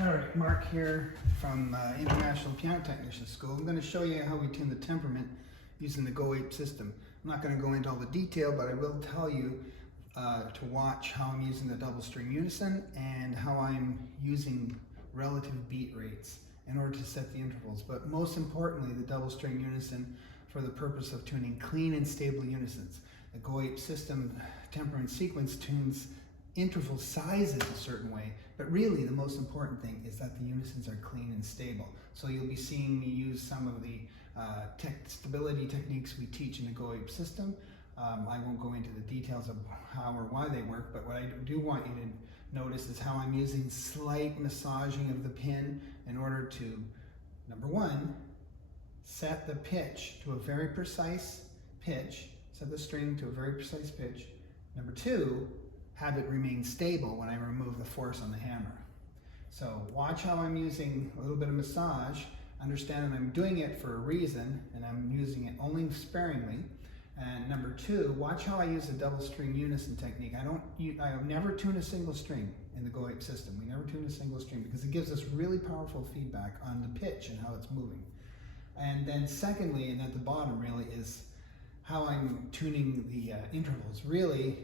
Alright, Mark here from International Piano Technician School. I'm going to show you how we tune the temperament using the Go APE system. I'm not going to go into all the detail, but I will tell you to watch how I'm using the double string unison and how I'm using relative beat rates in order to set the intervals. But most importantly, the double string unison for the purpose of tuning clean and stable unisons. The Go APE system temperament sequence tunes interval sizes a certain way, but really the most important thing is that the unisons are clean and stable. So you'll be seeing me use some of the stability techniques we teach in the Go APE system. I won't go into the details of how or why they work, but what I do want you to notice is how I'm using slight massaging of the pin in order to, number one, set the pitch to a very precise pitch, set the string to a very precise pitch. Number two, have it remain stable when I remove the force on the hammer. So watch how I'm using a little bit of massage, understand that I'm doing it for a reason and I'm using it only sparingly. And number two, watch how I use the double string unison technique. I never tune a single string in the Go APE system. We never tune a single string because it gives us really powerful feedback on the pitch and how it's moving. And then secondly, and at the bottom really, is how I'm tuning the intervals. Really,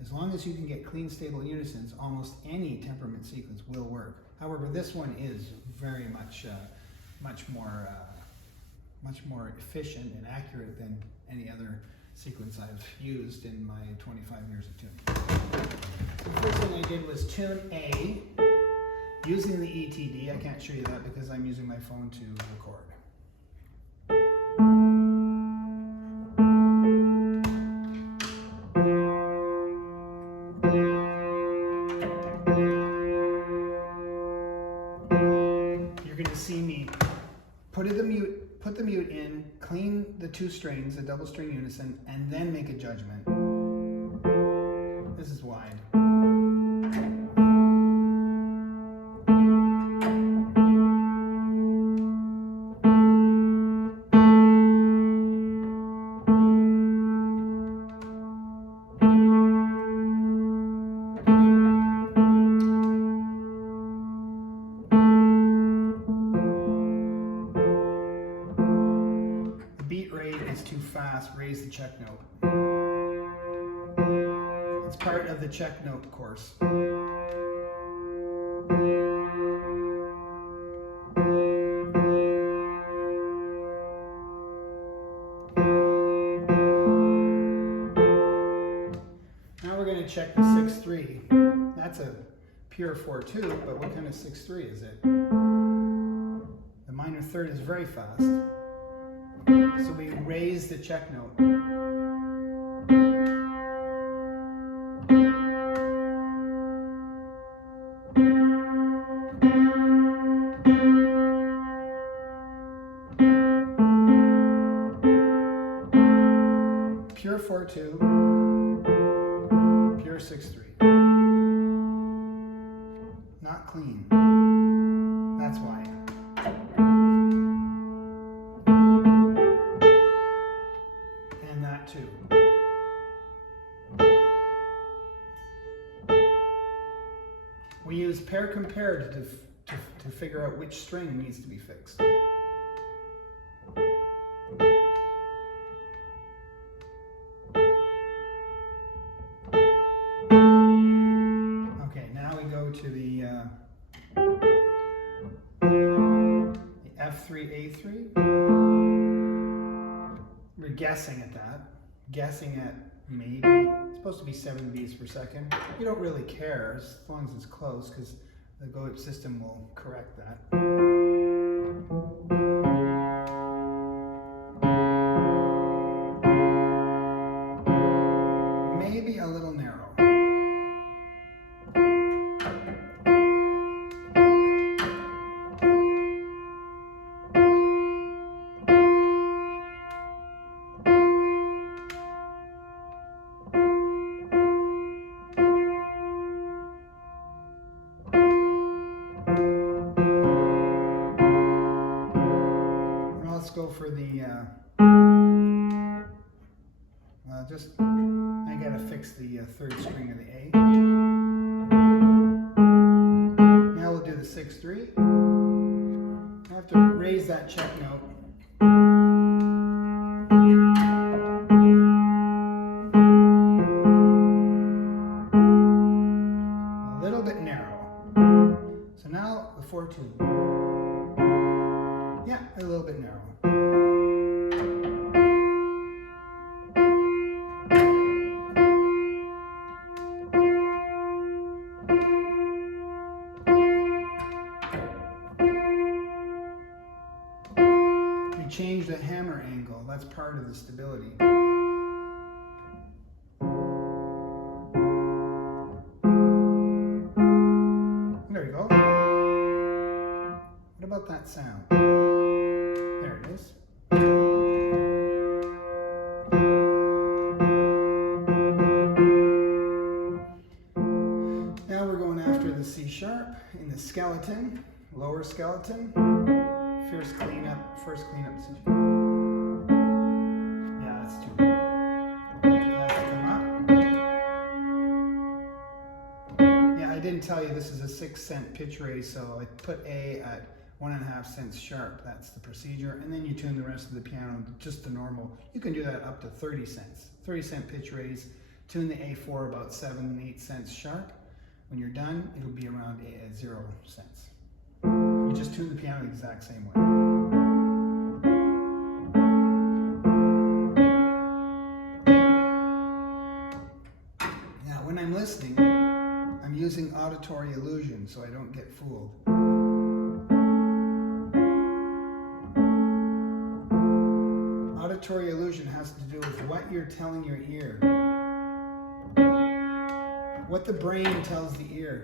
as long as you can get clean, stable unisons, almost any temperament sequence will work. However, this one is very much, much more efficient and accurate than any other sequence I've used in my 25 years of tuning. The first thing I did was tune A using the ETD. I can't show you that because I'm using my phone to record. You're going to see me put the mute in, clean the two strings, the double string unison, and then make a judgment. This is wide. Beat rate is too fast, raise the check note. It's part of the check note course. Now we're going to check the 6-3. That's a pure 4-2, but what kind of 6-3 is it? The minor third is very fast. So we raise the check note. Pure 4-2, pure 6-3. Not clean. That's why. And that too. We use pair comparative to figure out which string needs to be fixed. Okay, now we go to the F3, A3. We're guessing at that. Guessing at maybe, it's supposed to be 7 beats per second. You don't really care as long as it's close because the Go APE system will correct that. Maybe a little narrow. Let's go for the, I gotta fix the third string of the A. Now we'll do the 6-3. raise that check note. A little bit narrow. So now the 4/2. Yeah, a little bit narrow. We change the hammer angle. That's part of the stability. There you go. What about that sound? There it is. Now we're going after the C sharp in the skeleton, lower skeleton. First cleanup. Yeah, that's too big. That's come up. Yeah, I didn't tell you this is a 6-cent pitch raise, so I put A at 1.5 cents sharp. That's the procedure, and then you tune the rest of the piano just the normal. You can do that up to 30 cents. 30-cent pitch raise. Tune the A4 about 7-8 cents sharp. When you're done, it'll be around 0 cents. You just tune the piano the exact same way. Now, when I'm listening, I'm using auditory illusion so I don't get fooled. Auditory illusion has to do with what you're telling your ear. What the brain tells the ear.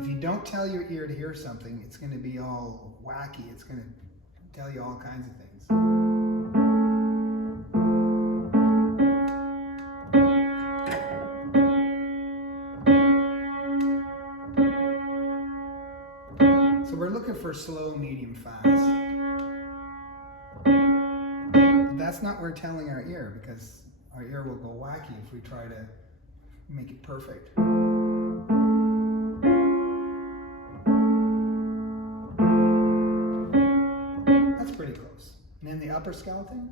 If you don't tell your ear to hear something, it's going to be all wacky. It's going to tell you all kinds of things. So we're looking for slow, medium, fast. But that's not what we're telling our ear, because our ear will go wacky if we try to make it perfect. That's pretty close. And then the upper skeleton.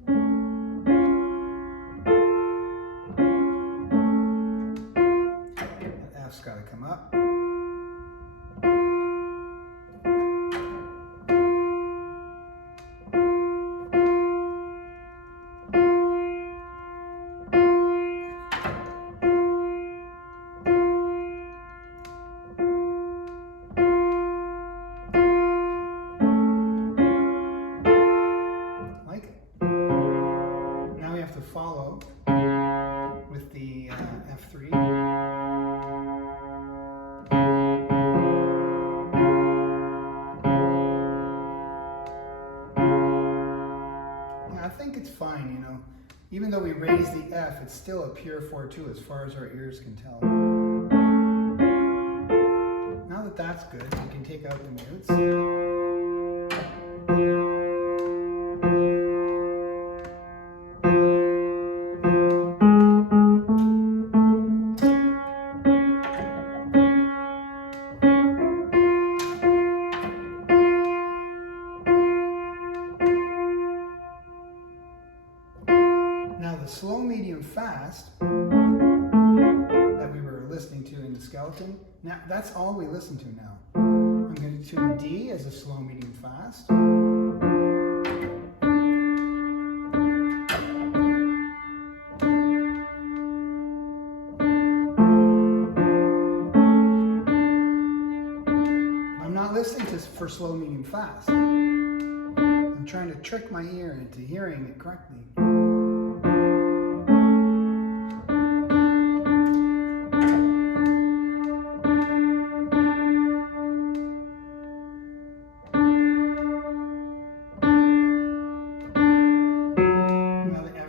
That F's got to come up. To follow with the F3. Yeah, I think it's fine, you know. Even though we raise the F, it's still a pure 4/2 as far as our ears can tell. Now that that's good, we can take out the mutes. Now the slow, medium, fast that we were listening to in the skeleton, now that's all we listen to now. I'm going to tune D as a slow, medium, fast. I'm not listening for slow, medium, fast. I'm trying to trick my ear into hearing it correctly.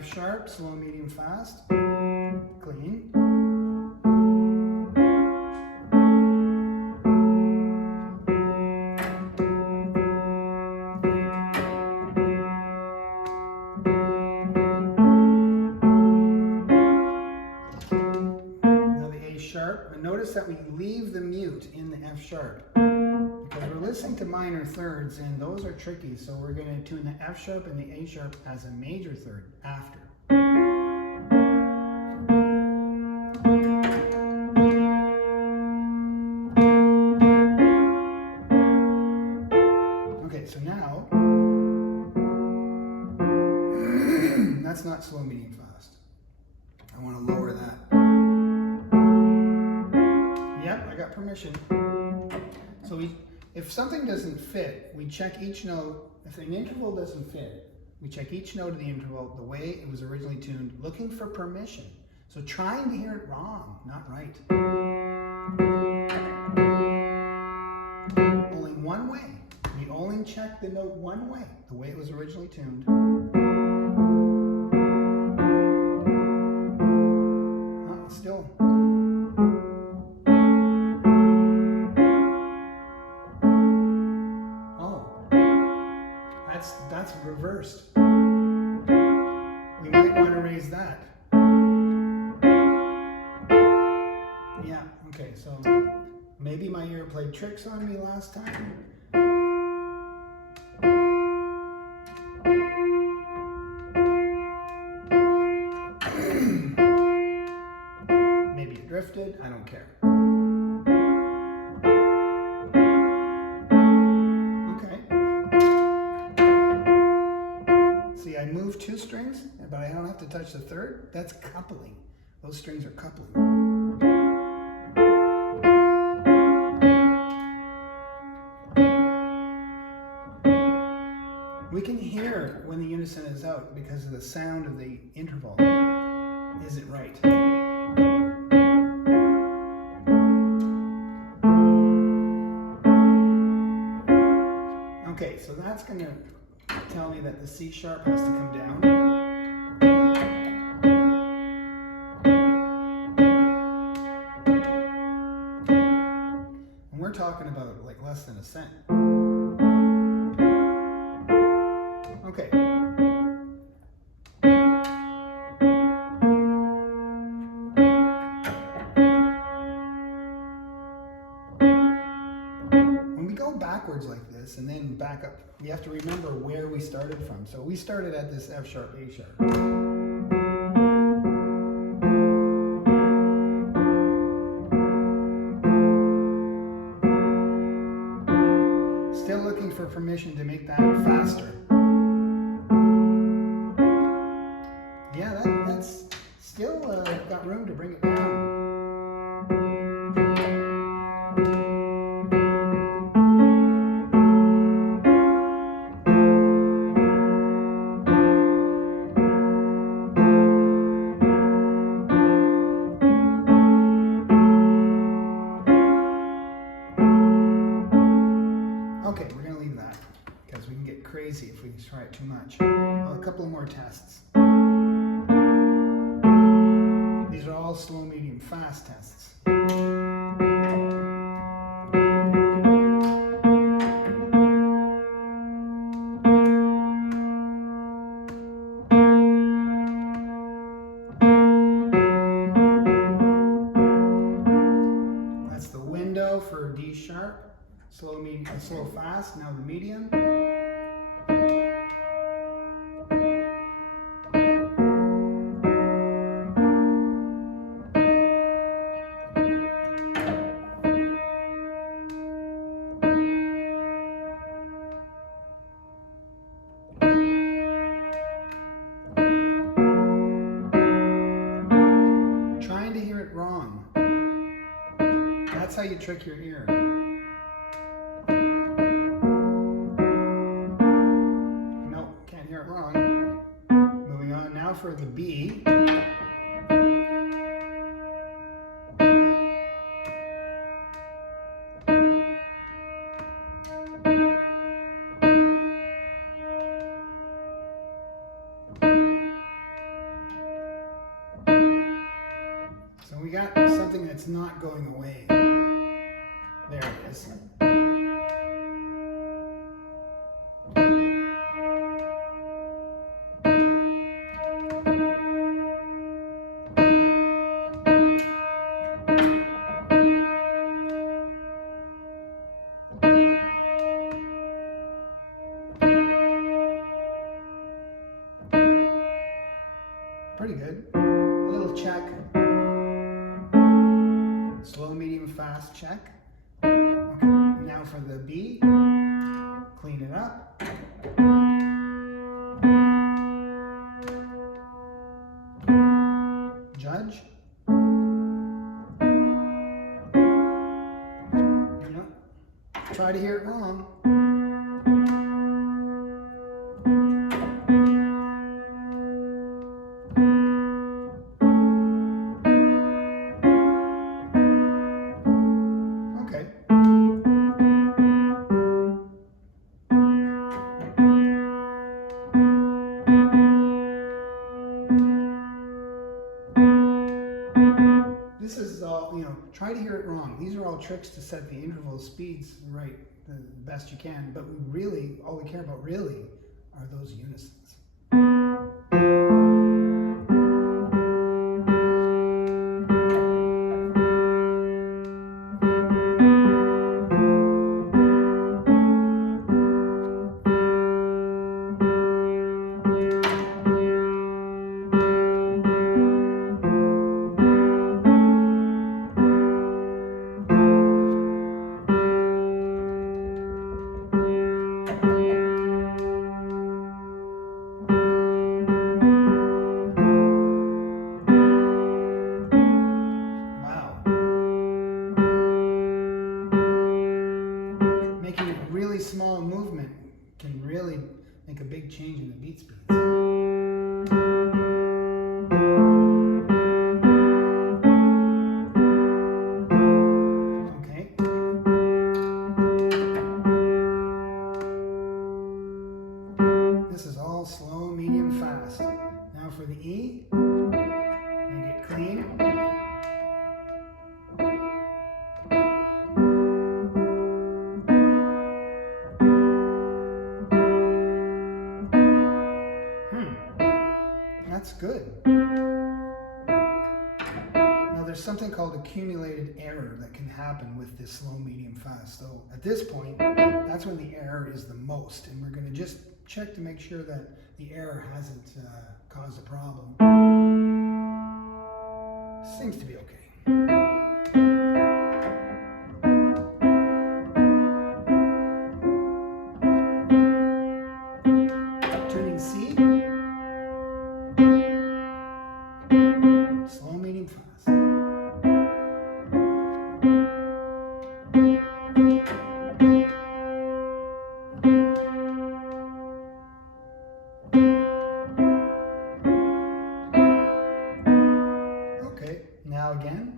Sharp, slow, medium, fast, clean. Now the A sharp, but notice that we leave the mute in the F sharp. because we're listening to minor thirds and those are tricky, so we're going to tune the F sharp and the A sharp as a major third after. Okay, so now that's not slow, medium, fast. I want to lower that. Yep, I got permission. So if something doesn't fit, we check each note. If an interval doesn't fit, we check each note of the interval the way it was originally tuned, looking for permission. So trying to hear it wrong, not right. Only one way. We only check the note one way, the way it was originally tuned. Oh, still. That's reversed. We might want to raise that. Yeah, okay, so maybe my ear played tricks on me last time. Maybe it drifted, I don't care. I move two strings, but I don't have to touch the third. That's coupling. Those strings are coupling. We can hear when the unison is out because of the sound of the interval. Is it right? Okay, so that's going to tell me that the C sharp has to come down. And we're talking about like less than a cent. Okay. When we go backwards like this and then back up, we have to remember where we started from. So we started at this F sharp, A sharp. Still looking for permission to make that faster. Yeah, that's still got room to bring it down. Okay, we're going to leave that because we can get crazy if we try it too much. Well, a couple of more tests. These are all slow, medium, fast tests. That's the window for D sharp. Slow, medium, slow, fast. Now the medium. Trying to hear it wrong. That's how you trick your ear. For the B. So we got something that's not going away. There it is. Slow, medium, fast, check. Okay. Now for the B, clean it up. Judge. You know, try to hear it wrong. Okay. This is all, try to hear it wrong. These are all tricks to set the interval speeds right the best you can, but all we care about really are those unisons. Making a really small movement can really make a big change in the beat speeds. Okay. This is all slow, medium, fast. Now for the E, make it clean. That's good. Now there's something called accumulated error that can happen with this slow, medium, fast. So at this point, that's when the error is the most. And we're going to just check to make sure that the error hasn't caused a problem. Seems to be okay. Tuning C. Slow, medium, fast. Okay, now again.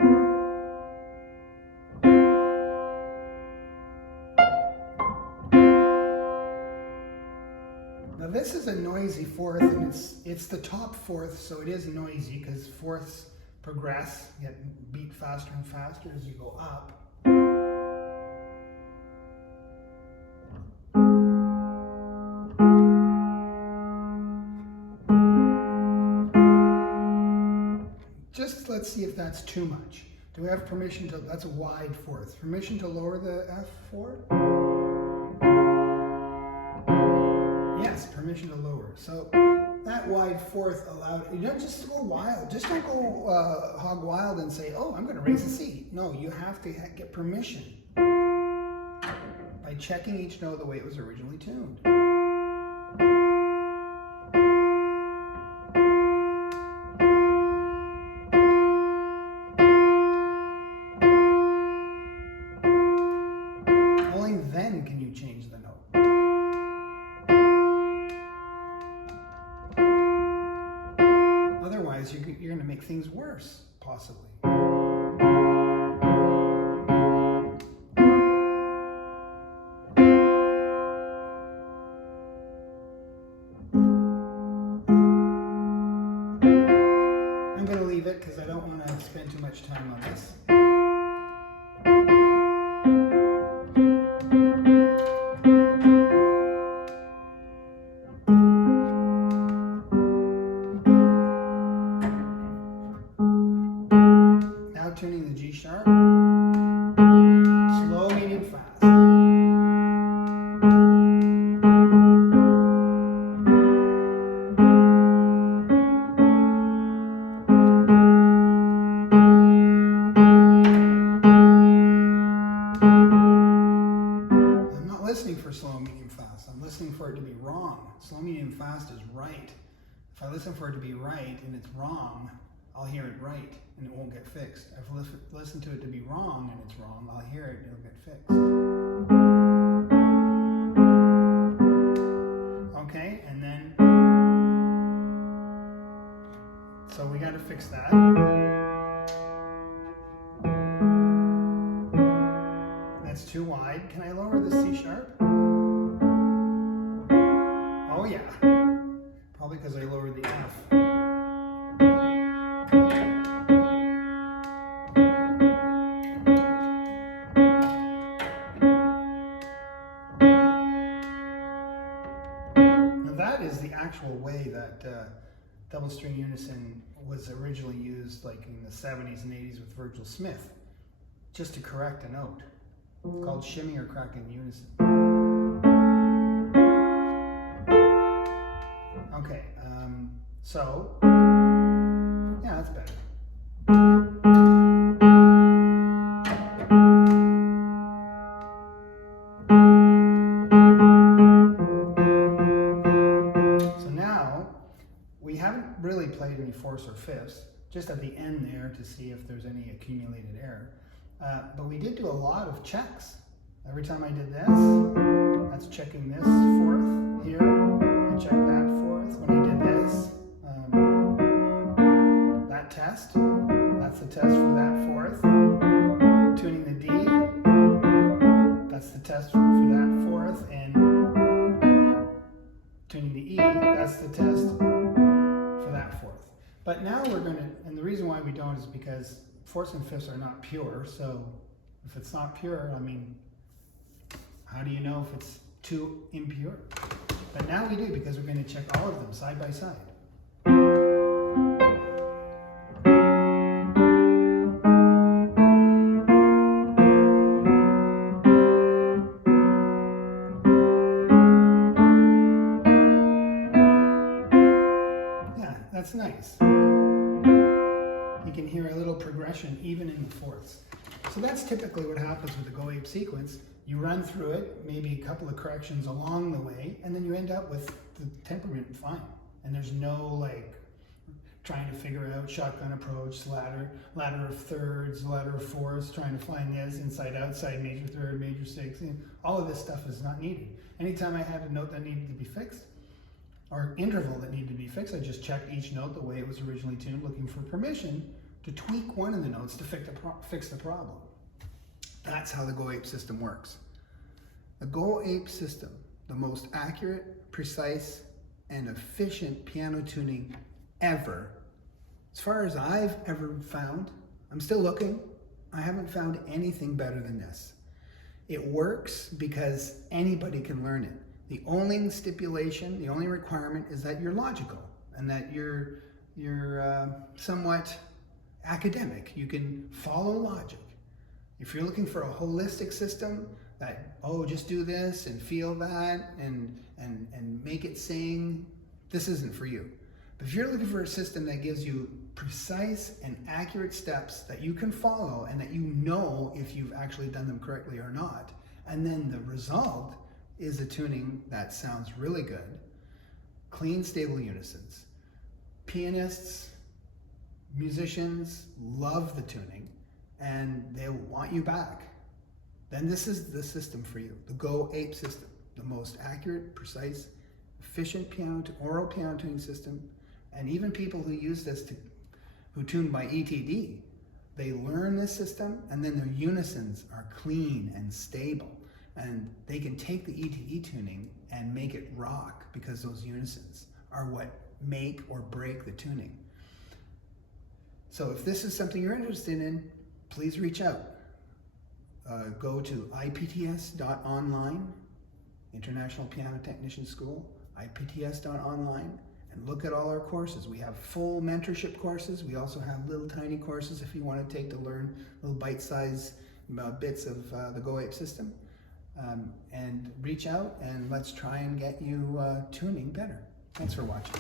Now this is a noisy fourth, and it's the top fourth, so it is noisy because fourths progress, get beat faster and faster as you go up. Just let's see if that's too much. Do we have permission to, that's a wide fourth. Permission to lower the F4? Yes, permission to lower. So that wide fourth allowed, you don't just go wild. Just don't go hog wild and say, oh, I'm going to raise a C. No, you have to get permission by checking each note the way it was originally tuned. Only then can you change the note. Otherwise, you're going to make things worse, possibly. I'm going to leave it because I don't want to spend too much time on this. for it to be wrong. Slow, medium, fast is right. If I listen for it to be right and it's wrong, I'll hear it right and it won't get fixed. If I listen to it to be wrong and it's wrong, I'll hear it and it'll get fixed. Okay, and then, so we got to fix that. That's too wide. Can I lower the C sharp? Oh yeah, probably because I lowered the F. Now that is the actual way that double string unison was originally used, like in the 70s and 80s with Virgil Smith, just to correct a note. It's called shimmy or crack in unison. Okay, so, yeah, that's better. So now, we haven't really played any fourths or fifths, just at the end there to see if there's any accumulated error. But we did do a lot of checks. Every time I did this, that's checking this fourth here. I checked that fourth. When I did this, that test, that's the test for that fourth. Tuning the D, that's the test for that fourth. And tuning the E, that's the test for that fourth. But now we're going to, and the reason why we don't is because fourths and fifths are not pure, so if it's not pure, I mean, how do you know if it's too impure? But now we do, because we're going to check all of them side by side. Yeah, that's nice. You can hear a little progression even in the fourths. So that's typically what happens with the Go APE sequence. You run through it, maybe a couple of corrections along the way, and then you end up with the temperament fine. And there's no like trying to figure out shotgun approach, ladder of thirds, ladder of fourths, trying to find this, inside, outside, major third, major sixth. All of this stuff is not needed. Anytime I had a note that needed to be fixed, or interval that needed to be fixed, I just checked each note the way it was originally tuned, looking for permission to tweak one of the notes to fix the problem. That's how the Go APE system works. The Go APE system, the most accurate, precise, and efficient piano tuning ever. As far as I've ever found, I'm still looking, I haven't found anything better than this. It works because anybody can learn it. The only stipulation, the only requirement is that you're logical and that you're somewhat academic. You can follow logic. If you're looking for a holistic system that, oh, just do this and feel that and make it sing, this isn't for you. But if you're looking for a system that gives you precise and accurate steps that you can follow and that you know if you've actually done them correctly or not, and then the result is a tuning that sounds really good, clean, stable unisons. Pianists, musicians love the tuning and they'll want you back. Then this is the system for you, the Go APE system, the most accurate, precise, efficient oral piano tuning system. And even people who use this, who tune by ETD, they learn this system and then their unisons are clean and stable. And they can take the ETD tuning and make it rock because those unisons are what make or break the tuning. So if this is something you're interested in, please reach out. Go to ipts.online, International Piano Technician School, ipts.online, and look at all our courses. We have full mentorship courses. We also have little tiny courses if you want to take to learn little bite-sized bits of the Go APE system. And reach out and let's try and get you tuning better. Thanks for watching.